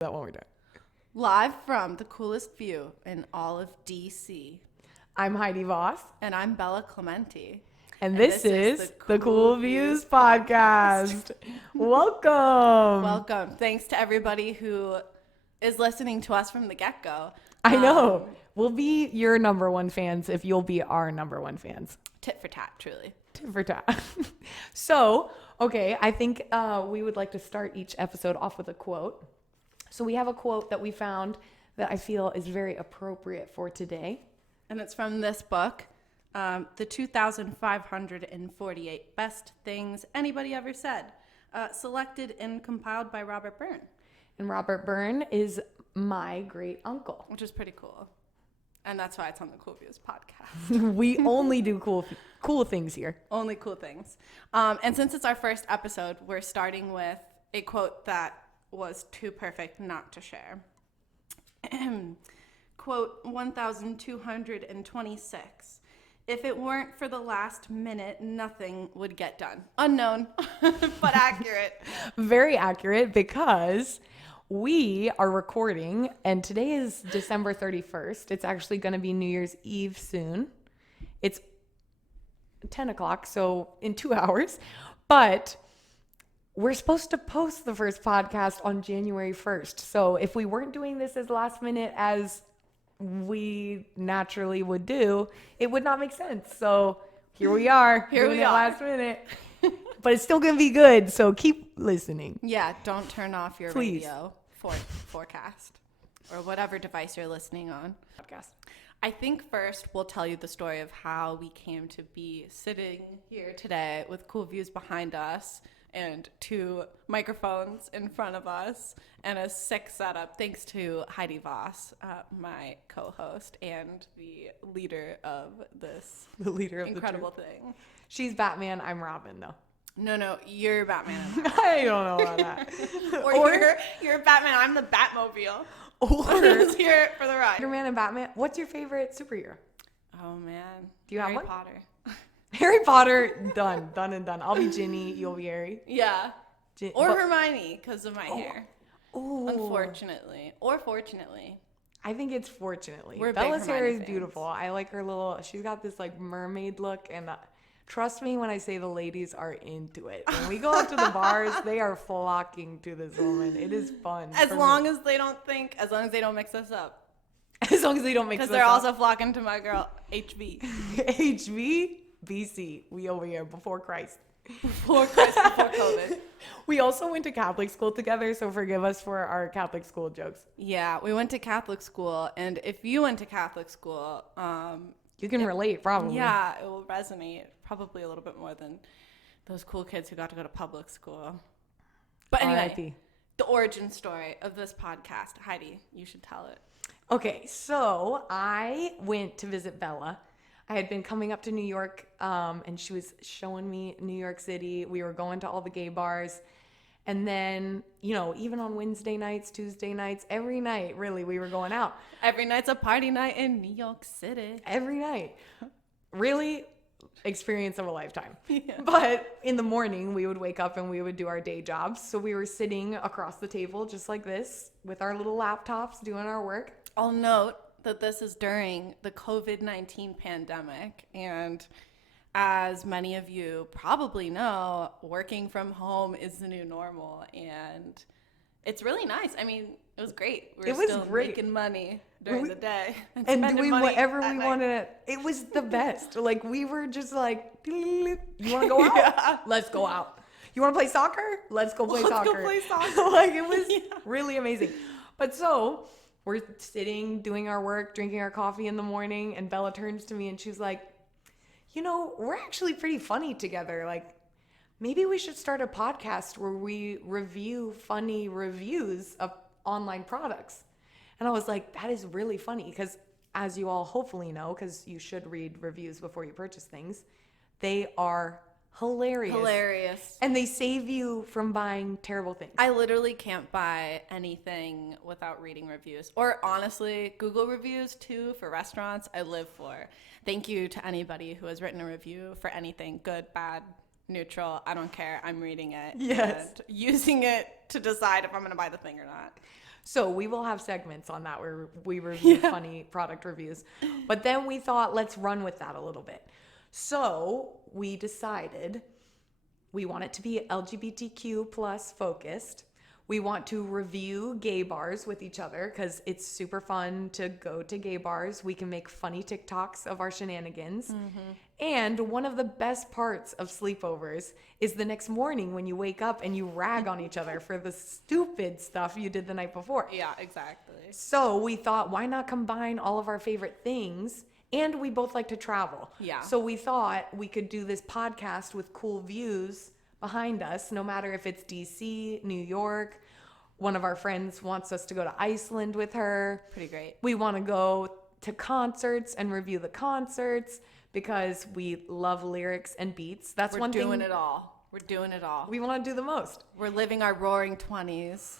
That one more time. Live from the coolest view in all of DC. I'm Heidi Voss. And I'm Bella Clemente. And this is the Cool Views Podcast. Welcome. Welcome. Thanks to everybody who is listening to us from the get-go. I know. We'll be your number one fans if you'll be our number one fans. Tit for tat, truly. Tit for tat. So, okay, I think we would like to start each episode off with a quote. So we have a quote that we found that I feel is very appropriate for today. And it's from this book, The 2,548 Best Things Anybody Ever Said, selected and compiled by Robert Byrne. And Robert Byrne is my great uncle. Which is pretty cool. And that's why it's on the Cool Views Podcast. We only do cool things here. Only cool things. And since it's our first episode, we're starting with a quote that was too perfect not to share. Quote 1226. If it weren't for the last minute, nothing would get done. Unknown, but accurate. Very accurate, because we are recording and today is December 31st. It's actually going to be New Year's Eve soon. It's 10 o'clock, so in 2 hours. But we're supposed to post the first podcast on January 1st. So if we weren't doing this as last minute as we naturally would do, it would not make sense. So here we are. Doing it last minute. But it's still going to be good. So keep listening. Yeah, don't turn off your Please. radio forecast or whatever device you're listening on. Podcast. I think first we'll tell you the story of how we came to be sitting here today with cool views behind us and 2 microphones in front of us and a sick setup, thanks to Heidi Voss, my co-host and the leader of this incredible thing. She's Batman, I'm Robin, though. No, you're Batman. I don't know about that. or you're Batman, I'm the Batmobile. Or Let's hear it for the ride. Spider-Man and Batman. What's your favorite superhero? Oh, man. Do you have one? Harry Potter. Harry Potter, done and done. I'll be Ginny, you'll be Harry. Yeah. Hermione, because of my hair. Ooh. Unfortunately. Or fortunately. I think it's fortunately. We're Bella's big hair is Hermione beautiful. I like her she's got this like mermaid look, and trust me when I say the ladies are into it. When we go out to the bars, they are flocking to this woman. It is fun. As long as they don't mix us up. As long as they don't mix us up. Because they're also flocking to my girl, HV. HV? BC. We over here, before Christ. Before COVID. We also went to Catholic school together, so forgive us for our Catholic school jokes. Yeah, we went to Catholic school, and if you went to Catholic school, you can relate, probably. Yeah, it will resonate probably a little bit more than those cool kids who got to go to public school. But anyway, the origin story of this podcast. Heidi, you should tell it. Okay, so I went to visit Bella. I had been coming up to New York, and she was showing me New York City. We were going to all the gay bars. And then, even on Wednesday nights, Tuesday nights, every night, really, we were going out. Every night's a party night in New York City. Every night. Really, experience of a lifetime. Yeah. But in the morning, we would wake up and we would do our day jobs. So we were sitting across the table just like this with our little laptops doing our work. I'll note that this is during the COVID-19 pandemic, and as many of you probably know, working from home is the new normal, and it's really nice. I mean, it was great. We were still making money during the day and doing whatever we wanted. It was the best. Like, we were just like, you want to go out? Yeah. Let's go out. You want to play soccer? Let's go play soccer. Let's go play soccer. Like, it was really amazing. But so we're sitting, doing our work, drinking our coffee in the morning, and Bella turns to me and she's like, we're actually pretty funny together. Like, maybe we should start a podcast where we review funny reviews of online products. And I was like, that is really funny, because as you all hopefully know, because you should read reviews before you purchase things, they are hilarious. And they save you from buying terrible things. I literally can't buy anything without reading reviews. Or honestly, Google reviews too for restaurants, I live for. Thank you to anybody who has written a review for anything, good, bad, neutral. I don't care. I'm reading it. Yes. And using it to decide if I'm going to buy the thing or not. So we will have segments on that where we review funny product reviews. But then we thought, let's run with that a little bit. So we decided we want it to be LGBTQ plus focused. We want to review gay bars with each other because it's super fun to go to gay bars. We can make funny TikToks of our shenanigans. And one of the best parts of sleepovers is the next morning when you wake up and you rag on each other for the stupid stuff you did the night before. Yeah, exactly. So we thought, why not combine all of our favorite things? And we both like to travel. Yeah. So we thought we could do this podcast with cool views behind us, no matter if it's DC, New York. One of our friends wants us to go to Iceland with her. Pretty great. We want to go to concerts and review the concerts because we love lyrics and beats. That's one thing. We're doing it all. We're doing it all. We want to do the most. We're living our roaring 20s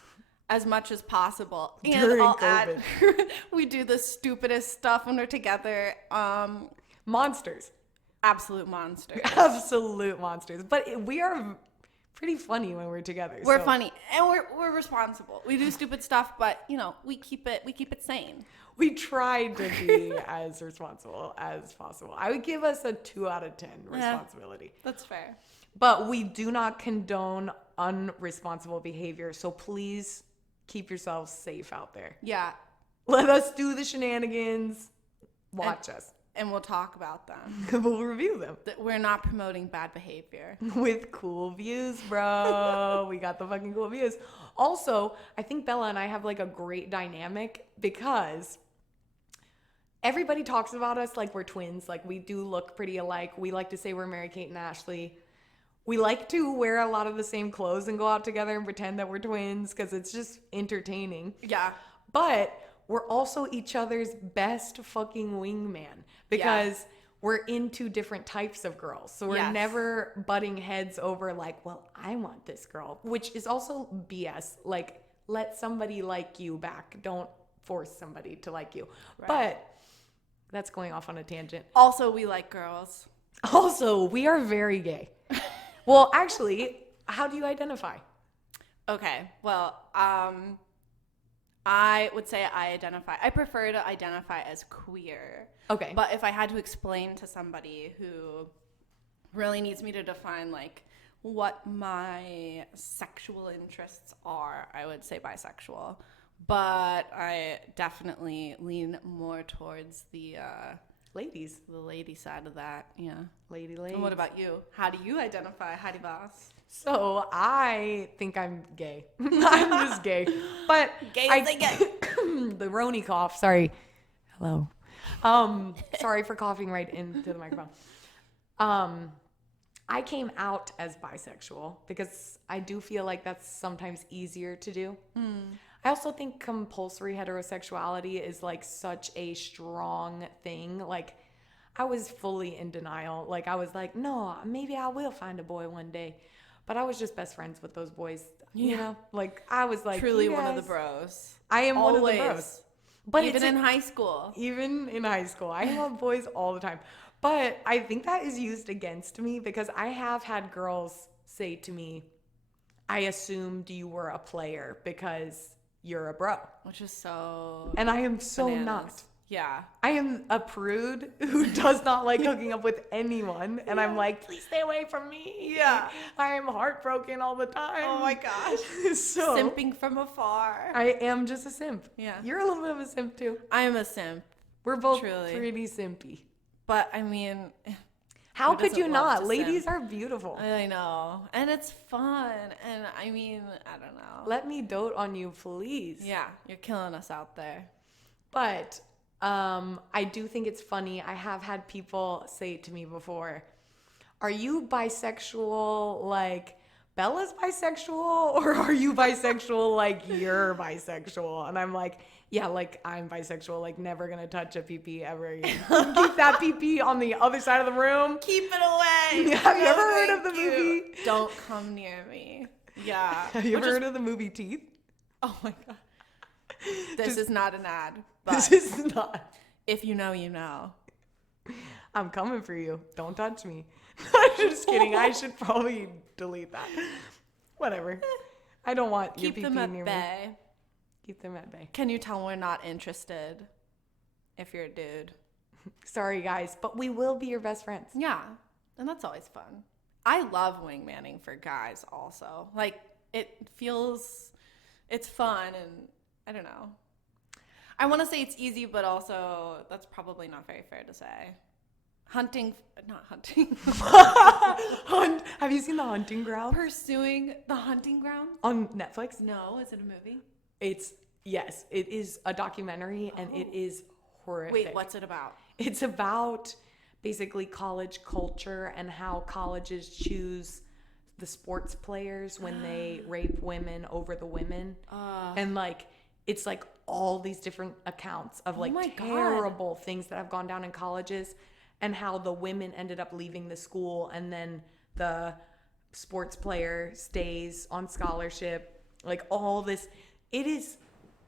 as much as possible. And During I'll COVID. add, we do the stupidest stuff when we're together. Monsters. Absolute monsters. Absolute monsters. But we are pretty funny when we're together. We're funny and we're responsible. We do stupid stuff, but we keep it sane. We tried to be as responsible as possible. I would give us a 2 out of 10 responsibility. That's fair. But we do not condone unresponsible behavior. So please keep yourselves safe out there. Yeah. Let us do the shenanigans. Watch us. And we'll talk about them. We'll review them. We're not promoting bad behavior. With cool views, bro. We got the fucking cool views. Also, I think Bella and I have like a great dynamic because everybody talks about us like we're twins. Like we do look pretty alike. We like to say we're Mary-Kate and Ashley. We like to wear a lot of the same clothes and go out together and pretend that we're twins because it's just entertaining. Yeah. But we're also each other's best fucking wingman because we're into different types of girls. So we're never butting heads over like, well, I want this girl, which is also BS. Like, let somebody like you back. Don't force somebody to like you. Right. But that's going off on a tangent. Also, we like girls. Also, we are very gay. Well, actually, how do you identify? Okay. Well, I would say I prefer to identify as queer. Okay. But if I had to explain to somebody who really needs me to define like what my sexual interests are, I would say bisexual. But I definitely lean more towards the ladies. The lady side of that. Yeah. Lady. And what about you? How do you identify, Heidi Voss? So I think I'm gay. I'm just gay. But gay as they get. The Roni cough. Sorry. Hello. Sorry for coughing right into the microphone. I came out as bisexual because I do feel like that's sometimes easier to do. I also think compulsory heterosexuality is like such a strong thing. Like I was fully in denial. Like I was like, no, maybe I will find a boy one day. But I was just best friends with those boys. You know? Like I was like truly one of the bros. I am always. one of the bros. But even in high school. Even in high school. I love boys all the time. But I think that is used against me because I have had girls say to me, I assumed you were a player because you're a bro. Which is so And I am so bananas. not. Yeah. I am a prude who does not like hooking up with anyone. And I'm like, please stay away from me. Yeah. I am heartbroken all the time. Oh my gosh. So simping from afar. I am just a simp. Yeah. You're a little bit of a simp too. I am a simp. We're both Truly. pretty simpy. But I mean, how who could you doesn't love not? to Ladies simp? are beautiful. I know. And it's fun. And I mean, I don't know. Let me dote on you, please. Yeah, you're killing us out there. But I do think it's funny. I have had people say to me before, are you bisexual like Bella's bisexual? Or are you bisexual like you're bisexual? And I'm like, yeah, like I'm bisexual, like never gonna touch a pee-pee ever again. Keep that pee-pee on the other side of the room. Keep it away. Have you No, ever heard of thank the you. movie? Don't come near me. Yeah. Have you ever heard of the movie Teeth? Oh my God. This is not an ad. But This is not. if you know, you know. I'm coming for you. Don't touch me. I'm just kidding. I should probably delete that. Whatever. I don't want your Keep pee-pee them at near me. bay. Keep them at bay. Can you tell we're not interested if you're a dude? Sorry, guys, but we will be your best friends. Yeah, and that's always fun. I love wingmanning for guys also. Like, it's fun, and I don't know. I want to say it's easy, but also that's probably not very fair to say. Not hunting. Have you seen The Hunting Ground? Pursuing the hunting ground? On Netflix? No, is it a movie? Yes, it is a documentary, and it is horrific. Wait, what's it about? It's about basically college culture and how colleges choose the sports players when they rape women over the women. And like, it's like all these different accounts of like terrible things that have gone down in colleges and how the women ended up leaving the school and then the sports player stays on scholarship. Like all this, it is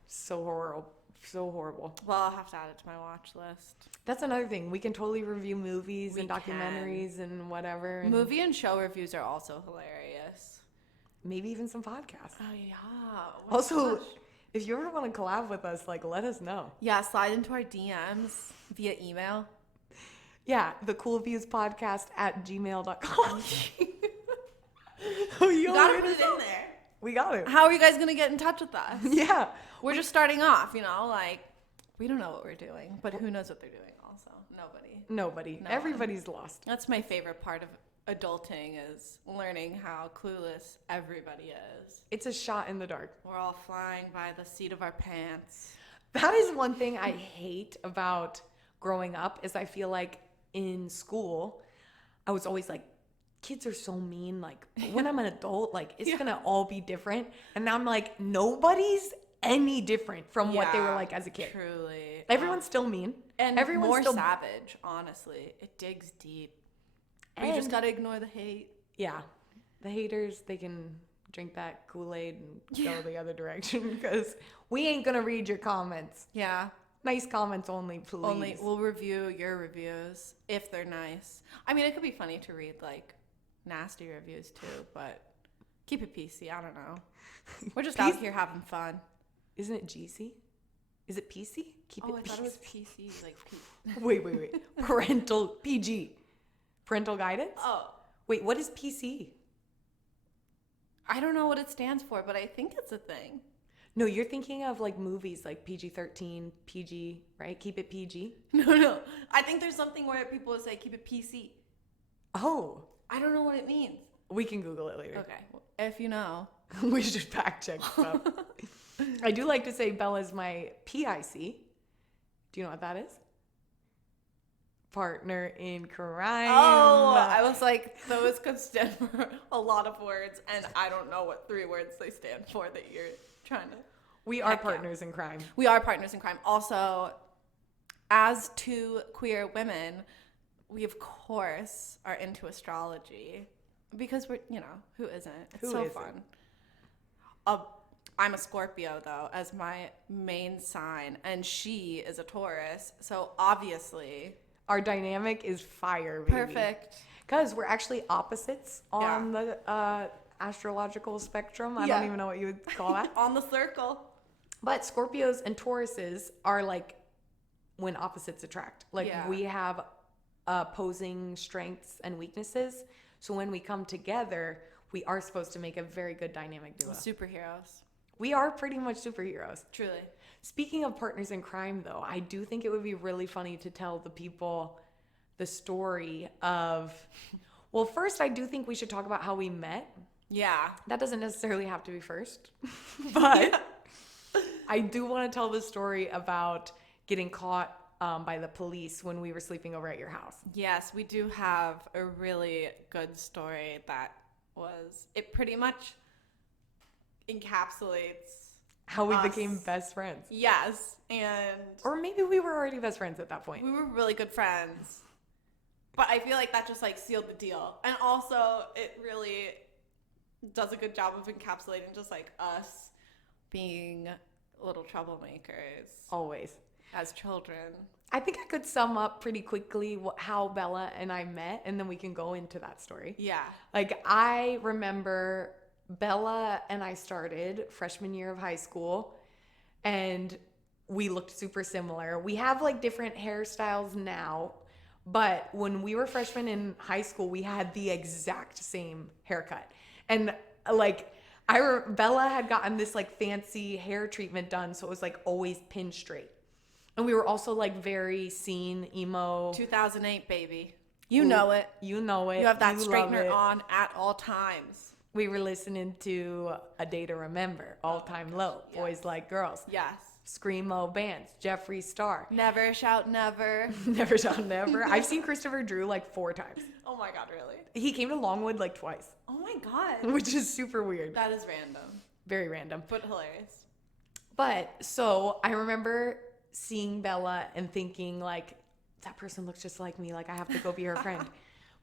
so horrible. So horrible. Well, I'll have to add it to my watch list. That's another thing. We can totally review movies and We documentaries and whatever. And Movie and show reviews are also hilarious. maybe even some podcasts. Oh, yeah. Also, if you ever want to collab with us, like, let us know. Yeah, slide into our DMs via email. Yeah, the coolviewspodcast@gmail.com. You gotta put it in there. We got it. How are you guys gonna get in touch with us? Yeah. We're just starting off, like, we don't know what we're doing, but who knows what they're doing also? Nobody. Nobody. No Everybody's lost. That's my favorite part of adulting is learning how clueless everybody is. It's a shot in the dark. We're all flying by the seat of our pants. That is one thing I hate about growing up is I feel like in school, I was always like, kids are so mean. Like when I'm an adult, like it's gonna all be different. And now I'm like, nobody's any different from what they were like as a kid. Truly. Everyone's still mean. And everyone's more still savage, honestly. It digs deep. But you just gotta ignore the hate. Yeah. The haters, they can drink that Kool-Aid and go the other direction because we ain't gonna read your comments. Yeah. Nice comments only, please. We'll review your reviews if they're nice. I mean, it could be funny to read like nasty reviews too, but keep it PC. I don't know. We're just out here having fun. Isn't it GC? Is it PC? Keep it I PC. thought it was PC. Like, Wait. Parental PG. Parental guidance? oh, Wait, what is PC? I don't know what it stands for, but I think it's a thing. No, you're thinking of like movies like PG-13, PG, right? Keep it PG. No. I think there's something where people would say keep it PC. Oh, I don't know what it means. we can Google it later. Okay, if you know. We should fact check stuff. I do like to say Bella's my PIC. Do you know what that is? Partner in crime. Oh, I was like, those could stand for a lot of words, and I don't know what 3 words they stand for that you're trying to. We are partners in crime. We are partners in crime. Also, as 2 queer women, we of course are into astrology because we're, who isn't? It's so fun. I'm a Scorpio though, as my main sign, and she is a Taurus. So obviously, our dynamic is fire, baby. Perfect. Because we're actually opposites on the astrological spectrum. I don't even know what you would call that. On the circle. But Scorpios and Tauruses are like when opposites attract. Like we have opposing strengths and weaknesses. So when we come together, we are supposed to make a very good dynamic duo. Superheroes. We are pretty much superheroes. Truly. Speaking of partners in crime, though, I do think it would be really funny to tell the people the story of... Well, first, I do think we should talk about how we met. Yeah. That doesn't necessarily have to be first. But I do want to tell the story about getting caught by the police when we were sleeping over at your house. Yes, we do have a really good story that it pretty much encapsulates how we us. Became best friends. Yes, and... Or maybe we were already best friends at that point. We were really good friends. But I feel like that just sealed the deal. And also, it really does a good job of encapsulating just us being little troublemakers. Always. As children. I think I could sum up pretty quickly how Bella and I met, and then we can go into that story. Yeah. I remember Bella and I started freshman year of high school. and we looked super similar. We have like different hairstyles now, but when we were freshmen in high school, we had the exact same haircut. And like Bella had gotten this like fancy hair treatment done, so it was like always pin straight. And we were also like very scene emo. 2008, baby. You know it. You know it. You have that You straightener love it. on at all times. We were listening to A Day to Remember, All Time Low, yes. Boys Like Girls, Yes. Screamo bands, Jeffree Star. Never shout never. Never Shall Never. I've seen Christopher Drew like 4 times. Oh my God, really? He came to Longwood like twice, Oh my God. which is super weird. That is random, Very random. but hilarious. But so I remember seeing Bella and thinking like, that person looks just like me. Like I have to go be her friend.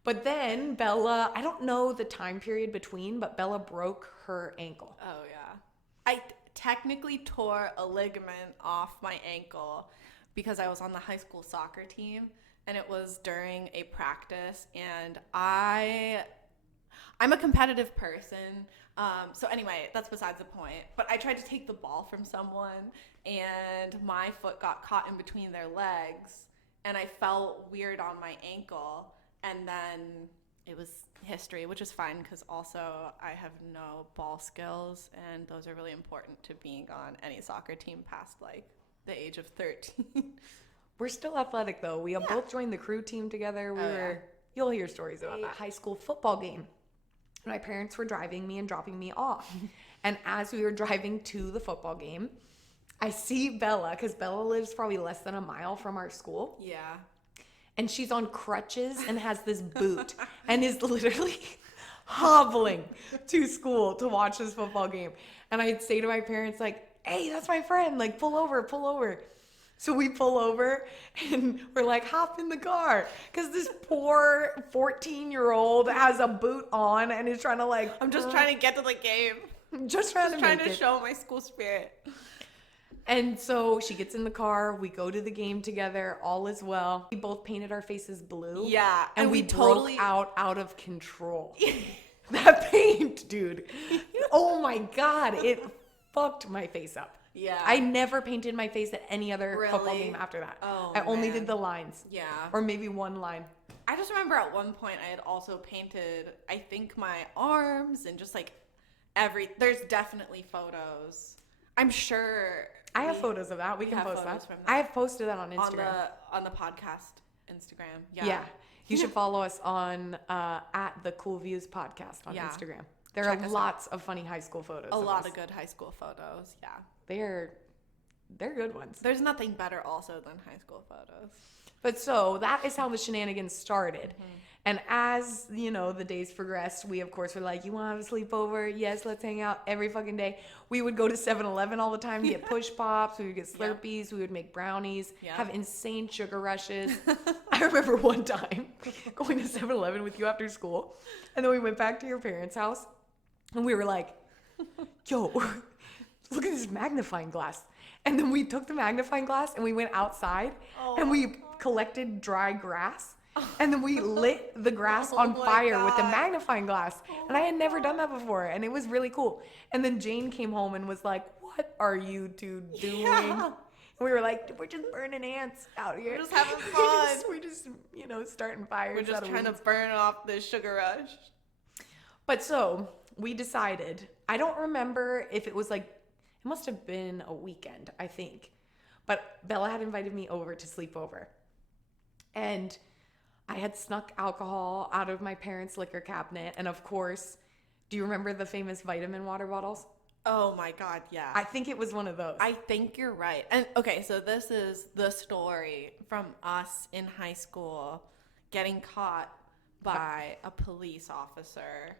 But then Bella, I don't know the time period between, but Bella broke her ankle. Oh yeah. I technically tore a ligament off my ankle because I was on the high school soccer team, and it was during a practice, and I'm a competitive person. So anyway, that's besides the point. But I tried to take the ball from someone, and my foot got caught in between their legs, and I felt weird on my ankle. And then it was history, which is fine because also I have no ball skills, and those are really important to being on any soccer team past like the age of 13. We're still athletic though. We both joined the crew team together. You'll hear stories about that high school football game. My parents were driving me and dropping me off. And as we were driving to the football game, I see Bella, because Bella lives probably less than a mile from our school. Yeah. And she's on crutches and has this boot and is literally hobbling to school to watch this football game. And I'd say to my parents, like, hey, that's my friend. Like, pull over, pull over. So we pull over and we're like, hop in the car. Because this poor 14-year-old has a boot on and is trying to like... I'm just trying to get to the game. Just trying to show my school spirit. And so she gets in the car. We go to the game together. All is well. We both painted our faces blue. Yeah. And we totally broke out of control. That paint, dude. Oh my God. It fucked my face up. Yeah. I never painted my face at any other football game after that. Oh, I only man. did the lines. Yeah. Or maybe one line. I just remember at one point I had also painted, I think, my arms and just like there's definitely photos. I'm sure. I have photos of that. We can post that. From that. I have posted that on Instagram. On the podcast Instagram. Yeah. You should follow us on at the Cool Views podcast on Instagram. There Check are us lots of funny high school photos. A lot us. of good high school photos. Yeah. They're good ones. There's nothing better also than high school photos. But so that is how the shenanigans started. Mm-hmm. And as, the days progressed, we, of course, were like, you want to have a sleepover? Yes, let's hang out every fucking day. We would go to 7-Eleven all the time to get push pops. We would get Slurpees. We would make brownies, have insane sugar rushes. I remember one time going to 7-Eleven with you after school. And then we went back to your parents' house. And we were like, yo, look at this magnifying glass. And then we took the magnifying glass and we went outside and we collected dry grass. And then we lit the grass on fire with the magnifying glass. And I had never done that before. And it was really cool. And then Jane came home and was like, what are you two doing? Yeah. And we were like, we're just burning ants out here. We're just having fun. We're just starting fires. We're just trying to burn off this sugar rush. But so we decided, I don't remember if it was like, it must have been a weekend, I think. But Bella had invited me over to sleep over. And I had snuck alcohol out of my parents' liquor cabinet. And of course, do you remember the famous vitamin water bottles? Oh my God, yeah. I think it was one of those. I think you're right. And okay, so this is the story from us in high school getting caught by a police officer.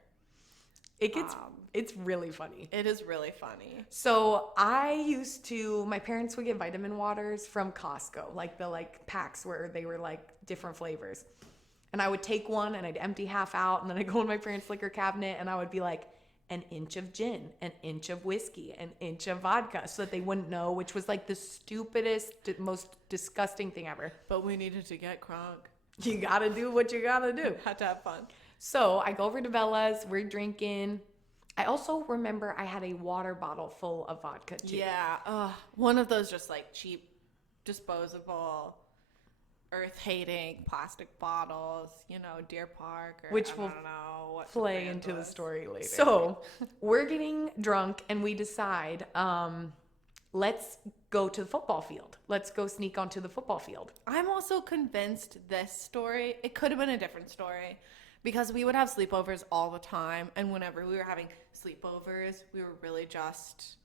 It's really funny. It is really funny. So my parents would get vitamin waters from Costco, like the packs where they were like different flavors. And I would take one and I'd empty half out, and then I'd go in my parents' liquor cabinet and I would be like, an inch of gin, an inch of whiskey, an inch of vodka, so that they wouldn't know, which was like the stupidest, most disgusting thing ever. But we needed to get crunk. You gotta do what you gotta do. Had to have fun. So I go over to Bella's, we're drinking. I also remember I had a water bottle full of vodka too. Yeah, one of those just like cheap, disposable, earth-hating plastic bottles, Deer Park, or Which I will don't know what the play brand into the was. story later. So we're getting drunk and we decide, let's go to the football field. Let's go sneak onto the football field. I'm also convinced this story, it could have been a different story, because we would have sleepovers all the time, and whenever we were having sleepovers, we were really just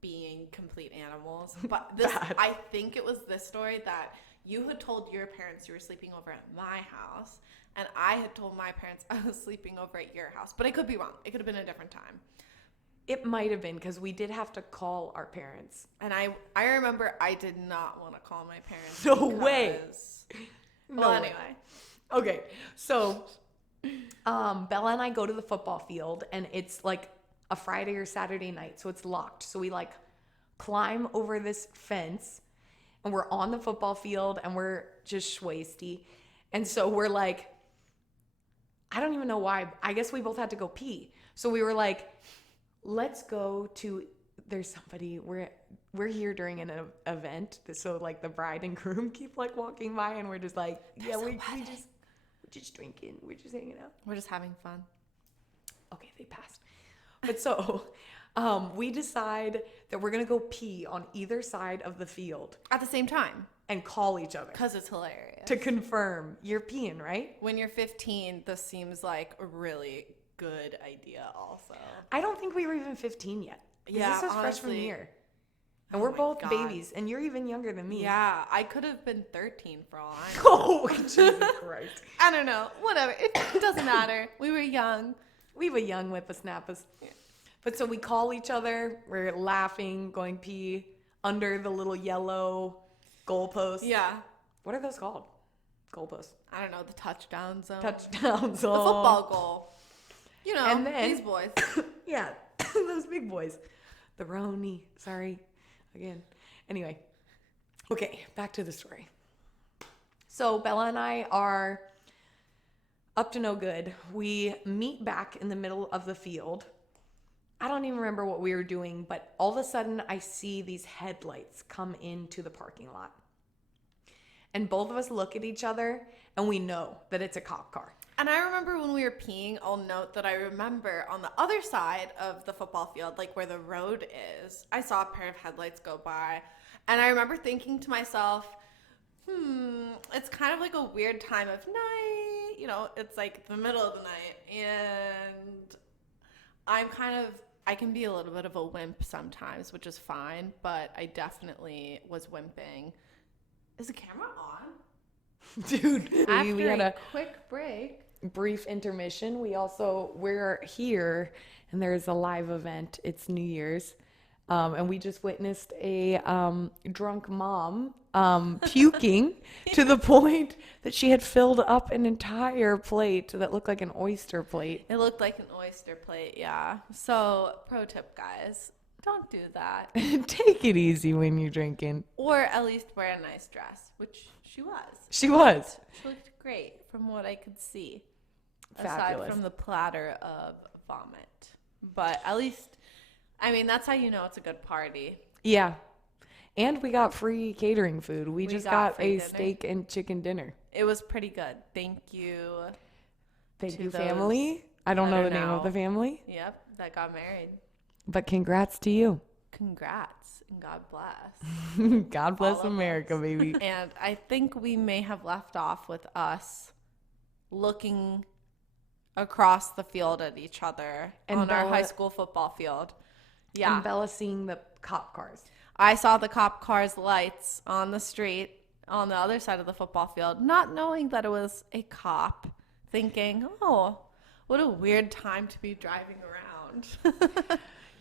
being complete animals. But this, I think it was this story that you had told your parents you were sleeping over at my house, and I had told my parents I was sleeping over at your house. But I could be wrong. It could have been a different time. It might have been because we did have to call our parents. And I remember I did not want to call my parents. No way. Well, anyway. Okay, so Bella and I go to the football field, and it's like a Friday or Saturday night, so it's locked. So we like climb over this fence, and we're on the football field, and we're just schwasty. And so we're like, I don't even know why. I guess we both had to go pee. So we were like, let's go to, there's somebody, we're here during an event. So like the bride and groom keep like walking by, and we're just like, we're just drinking. We're just hanging out. We're just having fun. Okay, they passed. But so we decide that we're going to go pee on either side of the field. At the same time. And call each other. Because it's hilarious. To confirm. You're peeing, right? When you're 15, this seems like a really good idea also. I don't think we were even 15 yet. Yeah, this was honestly, freshman year. And we're both babies. And you're even younger than me. Yeah, I could have been 13 for all I know. Oh, Jesus Christ. I don't know. Whatever. It doesn't matter. We were young. We were young whippersnappers. Yeah. But so we call each other. We're laughing, going pee under the little yellow goalposts. Yeah. What are those called? Goalposts. I don't know. The touchdown zone. Touchdown zone. The football goal. And then, these boys. Yeah, those big boys. The Roni. Sorry. Again. Anyway. Okay, back to the story. So Bella and I are up to no good. We meet back in the middle of the field. I don't even remember what we were doing, but all of a sudden I see these headlights come into the parking lot. And both of us look at each other and we know that it's a cop car. And I remember when we were peeing, I'll note that I remember on the other side of the football field, like where the road is, I saw a pair of headlights go by. And I remember thinking to myself, it's kind of like a weird time of night. It's like the middle of the night. And I can be a little bit of a wimp sometimes, which is fine. But I definitely was wimping. Is the camera on? Dude, After we had a quick break. Brief intermission. We're here and there's a live event. It's New Year's. And we just witnessed a drunk mom puking to the point that she had filled up an entire plate that looked like an oyster plate. It looked like an oyster plate, yeah. So, pro tip, guys, don't do that. Take it easy when you're drinking. Or at least wear a nice dress, which she was. She was. She looked great from what I could see. Fabulous. Aside from the platter of vomit. But at least, that's how you know it's a good party. Yeah. And we got free catering food. We just got a dinner. Steak and chicken dinner. It was pretty good. Thank you. Thank you, family. I don't know the name of the family. Yep, that got married. But congrats to you. Congrats and God bless. God bless America, baby. And I think we may have left off with us looking across the field at each other and on our high school football field. Yeah. And Bella seeing the cop cars. I saw the cop cars' lights on the street on the other side of the football field, not knowing that it was a cop, thinking, oh, what a weird time to be driving around.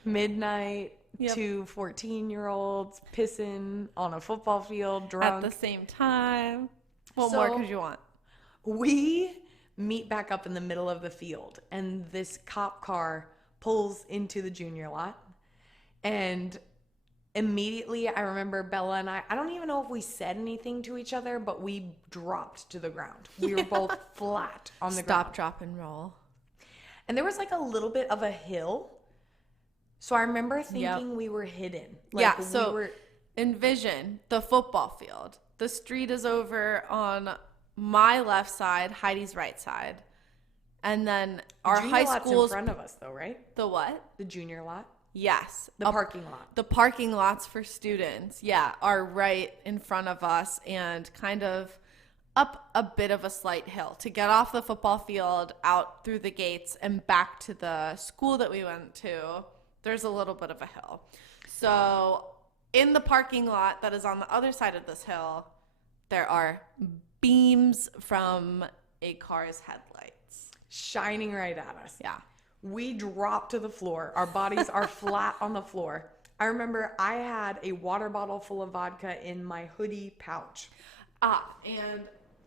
Midnight, Yep. 2 14-year-olds pissing on a football field, drunk. At the same time. What more could you want? We meet back up in the middle of the field, and this cop car pulls into the junior lot. And immediately, I remember Bella and I don't even know if we said anything to each other, but we dropped to the ground. We were both flat on the ground. Stop, drop, and roll. And there was like a little bit of a hill. So I remember thinking we were hidden. Like, so envision the football field. The street is over on my left side, Heidi's right side. And then our high school's in front of us though, right? The what? The junior lot? Yes. The parking lot. The parking lots for students, are right in front of us and kind of up a bit of a slight hill to get off the football field, out through the gates, and back to the school that we went to. There's a little bit of a hill. So in the parking lot that is on the other side of this hill, there are beams from a car's headlights shining right at us. Yeah. We drop to the floor. Our bodies are flat on the floor. I remember I had a water bottle full of vodka in my hoodie pouch. And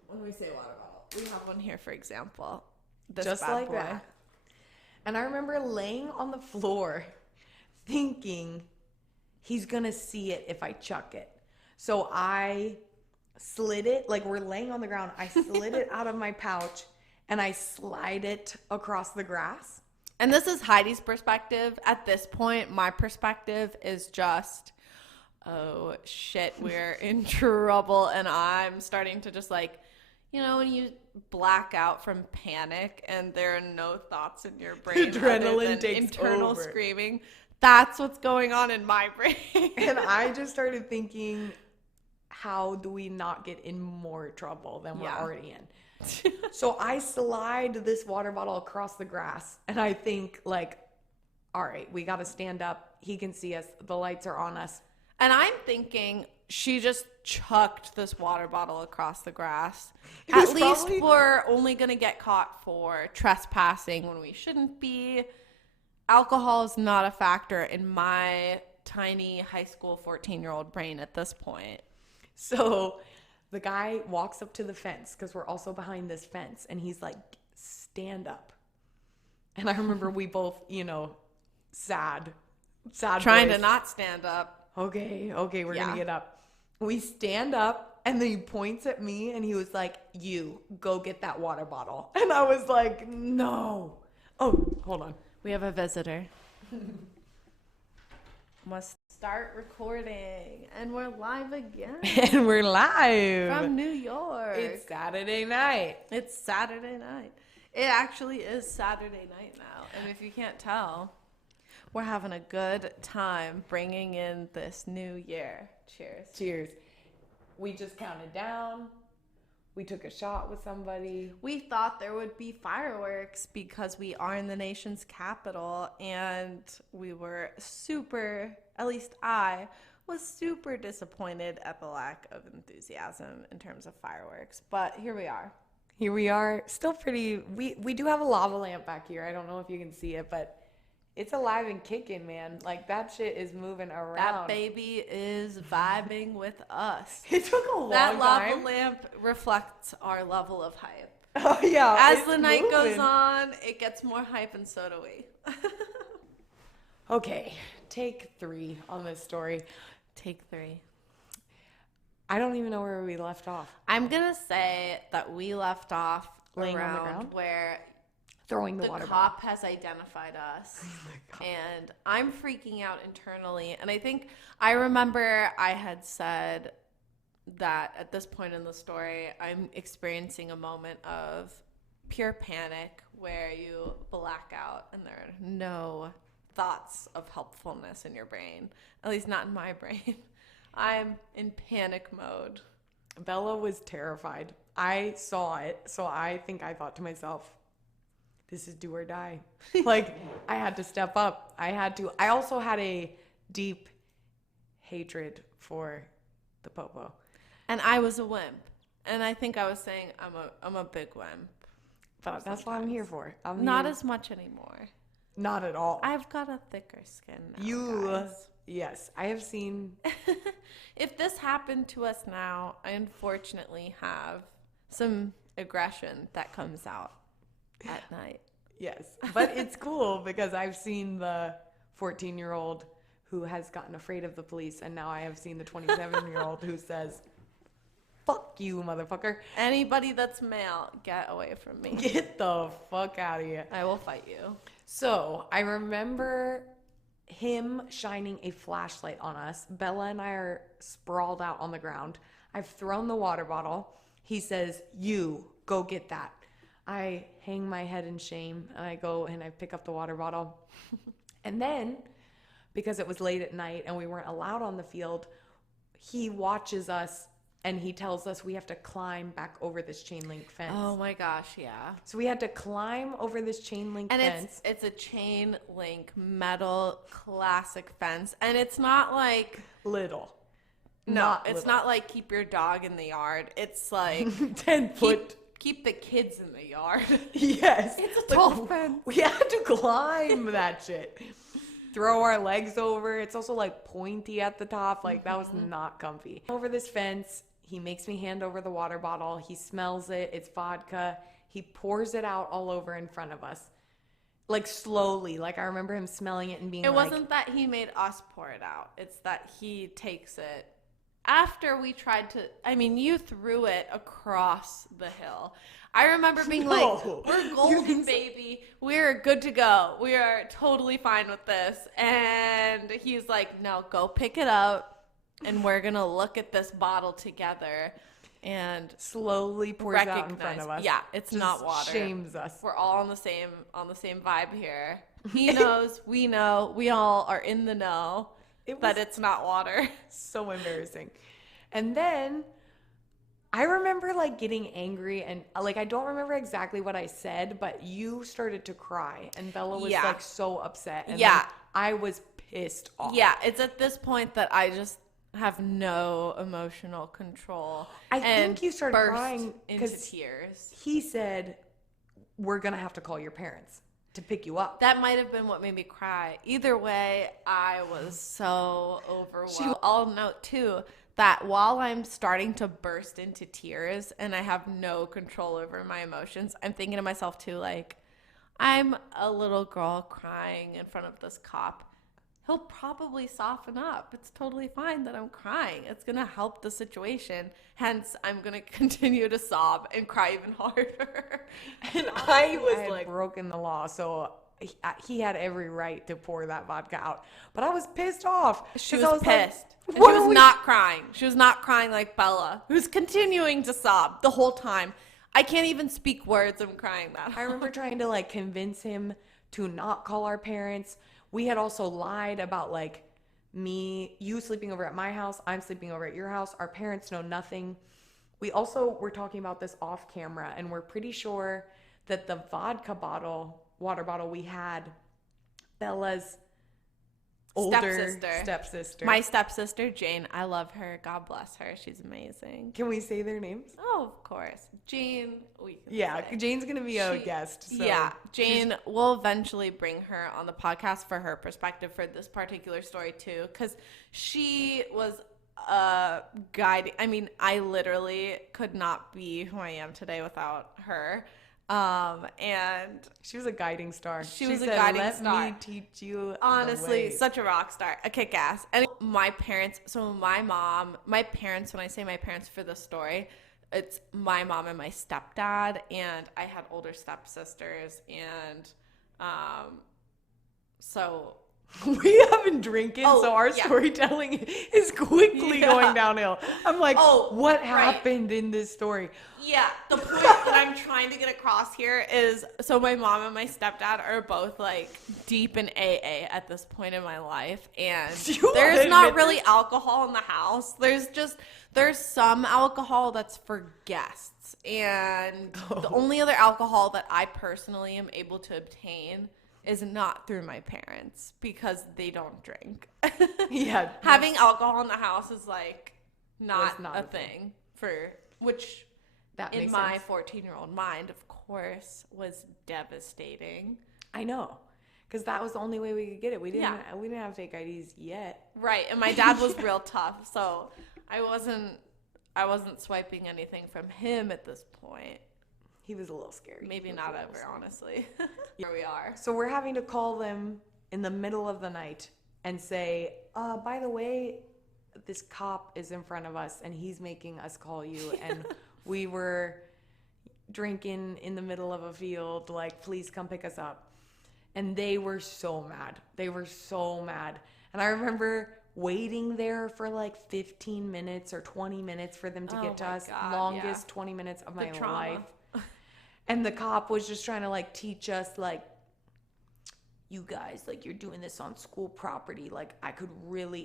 when we say water bottle, we have one here, for example. This just bad like boy. that. And I remember laying on the floor thinking he's going to see it if I chuck it. So I slid it, like we're laying on the ground. I slid it out of my pouch and I slide it across the grass. And this is Heidi's perspective. At this point, my perspective is just, oh shit, we're in trouble. And I'm starting to just like, you know, when you black out from panic and there are no thoughts in your brain, adrenaline takes internal over. screaming. That's what's going on in my brain. And I just started thinking, how do we not get in more trouble than we're already in? So I slide this water bottle across the grass and I think like, all right, we got to stand up. He can see us. The lights are on us. And I'm thinking she just chucked this water bottle across the grass. At least we're only going to get caught for trespassing when we shouldn't be. Alcohol is not a factor in my tiny high school 14-year-old brain at this point. So the guy walks up to the fence because we're also behind this fence and he's like, stand up. And I remember we both, you know, sad trying boys. to not stand up. Okay, we're going to get up. We stand up and then he points at me and he was like, you go get that water bottle. And I was like, no. Oh, hold on. We have a visitor. Must start recording. And we're live again. And we're live. From New York. It's Saturday night. It's Saturday night. It actually is Saturday night now. And if you can't tell, we're having a good time bringing in this new year. Cheers. Cheers. We just counted down. We took a shot with somebody. We thought there would be fireworks because we are in the nation's capital, and we were super, at least I was super disappointed at the lack of enthusiasm in terms of fireworks. But here we are. Here we are. Still pretty, we do have a lava lamp back here. I don't know if you can see it, but it's alive and kicking, man. Like, that shit is moving around. That baby is vibing with us. It took a long that time. lava lamp reflects our level of hype. Oh, yeah. As the night goes on, it gets more hype, and so do we. Okay, take 3 on this story. Take 3. I don't even know where we left off. I'm going to say that we left off laying around on the ground, where throwing the water cop has identified us. And I'm freaking out internally. And I think I remember I had said that at this point in the story, I'm experiencing a moment of pure panic where you black out and there are no thoughts of helpfulness in your brain, at least not in my brain. I'm in panic mode. Bella was terrified. I saw it, so I think I thought to myself, this is do or die. Like, I had to step up. I also had a deep hatred for the popo. And I was a wimp. And I think I was saying I'm a big wimp. But that's what I'm here for. I'm not here. as much anymore. Not at all. I've got a thicker skin now, guys. Yes, I have seen. If this happened to us now, I unfortunately have some aggression that comes out at night. Yes, but it's cool because I've seen the 14-year-old who has gotten afraid of the police, and now I have seen the 27-year-old who says, fuck you, motherfucker. Anybody that's male, get away from me. Get the fuck out of here. I will fight you. So I remember him shining a flashlight on us. Bella and I are sprawled out on the ground. I've thrown the water bottle. He says, you go get that. I hang my head in shame and I go and I pick up the water bottle. And then, because it was late at night and we weren't allowed on the field, he watches us and he tells us we have to climb back over this chain link fence. Oh my gosh, yeah. So we had to climb over this chain link fence. And it's a chain link metal classic fence. And it's not like Little. no, it's not like keep your dog in the yard. It's like 10 foot. Keep the kids in the yard. Yes. It's a tall fence. We had to climb that shit. Throw our legs over. It's also like pointy at the top. Like that was not comfy. Over this fence, he makes me hand over the water bottle. He smells it. It's vodka. He pours it out all over in front of us. Like slowly. Like I remember him smelling it and being It like, wasn't that he made us pour it out. It's that he takes it after we tried to, I mean, you threw it across the hill. I remember being like, we're golden, baby. We're good to go. We are totally fine with this. And he's like, no, go pick it up. And we're going to look at this bottle together and slowly pours it out in front of us. Yeah, it's Just not water. Shames us. We're all on the same vibe here. He knows, we know, we all are in the know. That it's not water. So embarrassing. And then I remember like getting angry and like I don't remember exactly what I said, but you started to cry and Bella was like so upset. And then I was pissed off. Yeah, it's at this point that I just have no emotional control. I think you started crying into tears. He said, we're going to have to call your parents to pick you up. That might have been what made me cry. Either way, I was so overwhelmed. I'll note too that while I'm starting to burst into tears and I have no control over my emotions, I'm thinking to myself too, like, I'm a little girl crying in front of this cop. He'll probably soften up. It's totally fine that I'm crying. It's going to help the situation. Hence, I'm going to continue to sob and cry even harder. And I was broken the law, so he had every right to pour that vodka out. But I was pissed off. She was pissed. And she was not crying. She was not crying like Bella, who's continuing to sob the whole time. I can't even speak words. I'm crying that hard. I remember trying to like convince him to not call our parents. We had also lied about like you sleeping over at my house. I'm sleeping over at your house. Our parents know nothing. We also were talking about this off camera and we're pretty sure that the water bottle we had, Bella's older stepsister. My stepsister, Jane. I love her. God bless her. She's amazing. Can we say their names? Oh, of course. Jane, Jane's going to be a guest. So yeah, Jane, we'll eventually bring her on the podcast for her perspective for this particular story too, because she was guiding. I mean, I literally could not be who I am today without her. And she was a guiding star. She was a guiding star. Let me teach you. Honestly, such a rock star, a kick ass. And my parents, my parents, when I say my parents for this story, it's my mom and my stepdad, and I had older stepsisters, and so we have been drinking, so our storytelling is quickly going downhill. I'm like, what happened in this story? Yeah, the point that I'm trying to get across here is, so my mom and my stepdad are both like deep in AA at this point in my life, and there's not really alcohol in the house. There's some alcohol that's for guests, and the only other alcohol that I personally am able to obtain is not through my parents because they don't drink. Yeah. Having alcohol in the house is like not a thing for which that in my 14-year-old mind, of course, was devastating. I know. Because that was the only way we could get it. We didn't have fake IDs yet. Right. And my dad was real tough, so I wasn't swiping anything from him at this point. He was a little scary. Maybe not ever, honestly. Here we are. So we're having to call them in the middle of the night and say, by the way, this cop is in front of us and he's making us call you. And we were drinking in the middle of a field, like, please come pick us up. And they were so mad. They were so mad. And I remember waiting there for like 15 minutes or 20 minutes for them to get to us. God, longest 20 minutes of my trauma. life. And the cop was just trying to like teach us, like, you guys, like, you're doing this on school property. Like,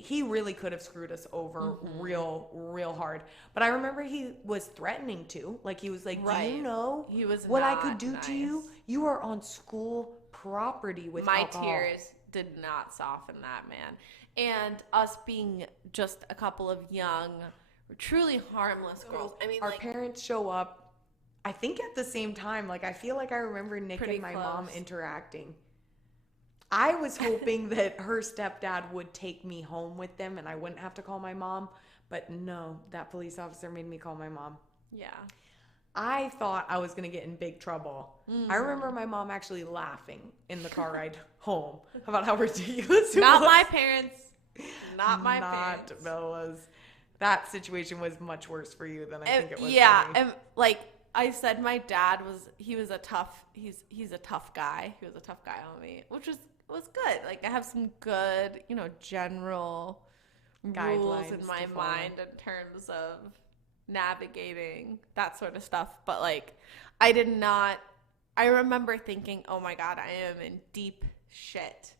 he really could have screwed us over real hard. But I remember he was threatening to. Like, he was like, do you know he was what I not could do to you? You are on school property with my alcohol. tears did not soften that, man. And us being just a couple of young, truly harmless girls. I mean, our like, parents show up, I think at the same time. Like, I feel like I remember Nick Pretty and my mom close. interacting. I was hoping that her stepdad would take me home with them and I wouldn't have to call my mom. But no, that police officer made me call my mom. yeah. I thought I was going to get in big trouble. I remember my mom actually laughing in the car ride home about how ridiculous it Not was. my parents. Not my parents. Not Bella's. That situation was much worse for you than I think it was Yeah, for me. and like I said, my dad was a tough. He's a tough guy. He was a tough guy on me, which was good. Like, I have some good, general rules Guidelines in my to follow. mind in terms of navigating that sort of stuff. But like, I remember thinking, oh my God, I am in deep shit.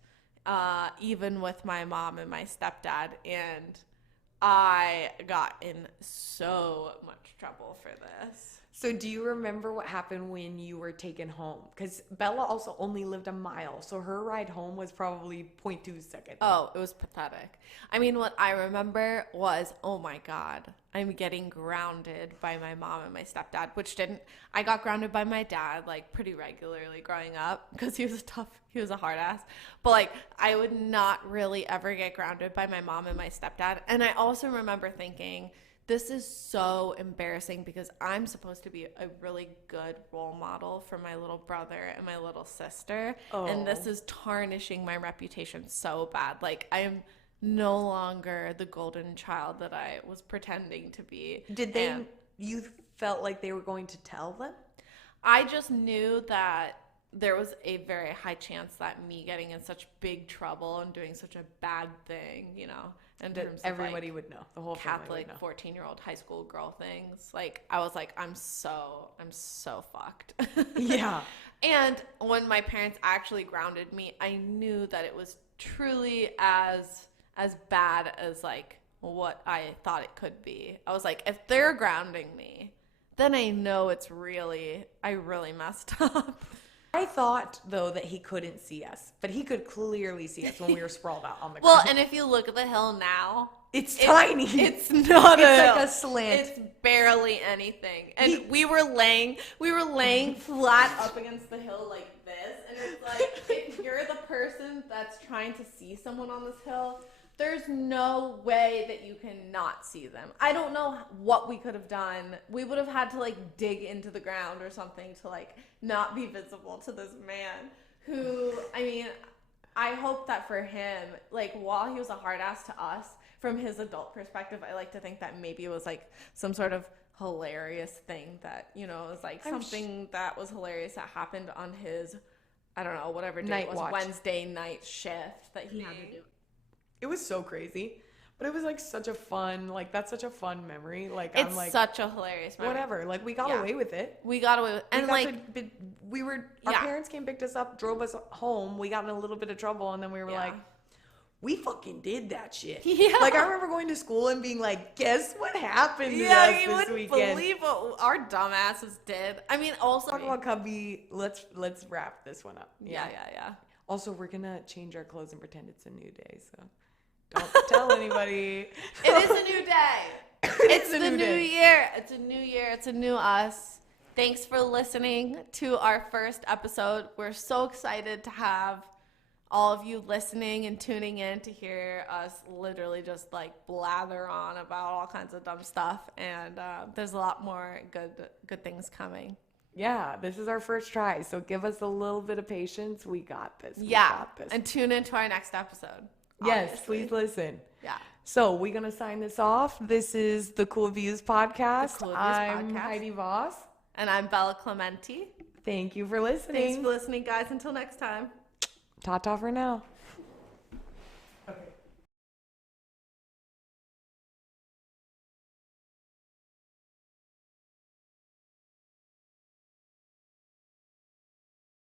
Even with my mom and my stepdad, and I got in so much trouble for this. So do you remember what happened when you were taken home? Because Bella also only lived a mile, so her ride home was probably 0.2 seconds. Oh, it was pathetic. I mean, what I remember was, oh my God, I'm getting grounded by my mom and my stepdad, I got grounded by my dad, like, pretty regularly growing up because he was a hard ass. But, like, I would not really ever get grounded by my mom and my stepdad. And I also remember thinking, this is so embarrassing because I'm supposed to be a really good role model for my little brother and my little sister. Oh. And this is tarnishing my reputation so bad. Like, I am no longer the golden child that I was pretending to be. You felt like they were going to tell them? I just knew that there was a very high chance that me getting in such big trouble and doing such a bad thing, in terms of everybody would know. The whole Catholic family would know. 14-year-old high school girl things. Like, I was like, I'm so fucked. Yeah. And when my parents actually grounded me, I knew that it was truly as bad as like what I thought it could be. I was like, if they're grounding me, then I know I really messed up. I thought, though, that he couldn't see us, but he could clearly see us when we were sprawled out on the Well, ground. and if you look at the hill now, It's tiny. It's not It's a like hill. a slant. It's barely anything. And we were laying flat up against the hill like this. And it's like, if you're the person that's trying to see someone on this hill, there's no way that you can not see them. I don't know what we could have done. We would have had to like dig into the ground or something to like not be visible to this man who, I mean, I hope that for him, like, while he was a hard ass to us, from his adult perspective, I like to think that maybe it was like some sort of hilarious thing that, it was like something that was hilarious that happened on his, I don't know, whatever day Night it was, watch. Wednesday night shift that he had to do. It was so crazy, but it was like such a fun, like, that's such a fun memory. Like, It's I'm like, such a hilarious memory. whatever. Like, we got Yeah. away with it. We got away with, and We got like, to our Yeah. parents came, picked us up, drove us home. We got in a little bit of trouble, and then we were Yeah. like, we fucking did that shit. Yeah. Like, I remember going to school and being like, guess what happened to yeah, us you this wouldn't weekend? believe what our dumbasses did. I mean, also, Talk about Cubby. Let's wrap this one up. yeah. Also, we're gonna change our clothes and pretend it's a new day, so don't tell anybody. It is a new day. It's a the new new day. year. It's a new year. It's a new us. Thanks for listening to our first episode. We're so excited to have all of you listening and tuning in to hear us literally just like blather on about all kinds of dumb stuff. And there's a lot more good things coming. Yeah, this is our first try, so give us a little bit of patience. We got this. We Yeah. got this. And tune into our next episode. Yes, obviously. please listen. Yeah. So we're going to sign this off. This is the Cool Views podcast. The Cool Views I'm podcast. Heidi Voss. And I'm Bella Clemente. Thank you for listening. Thanks for listening, guys. Until next time. Ta-ta for now.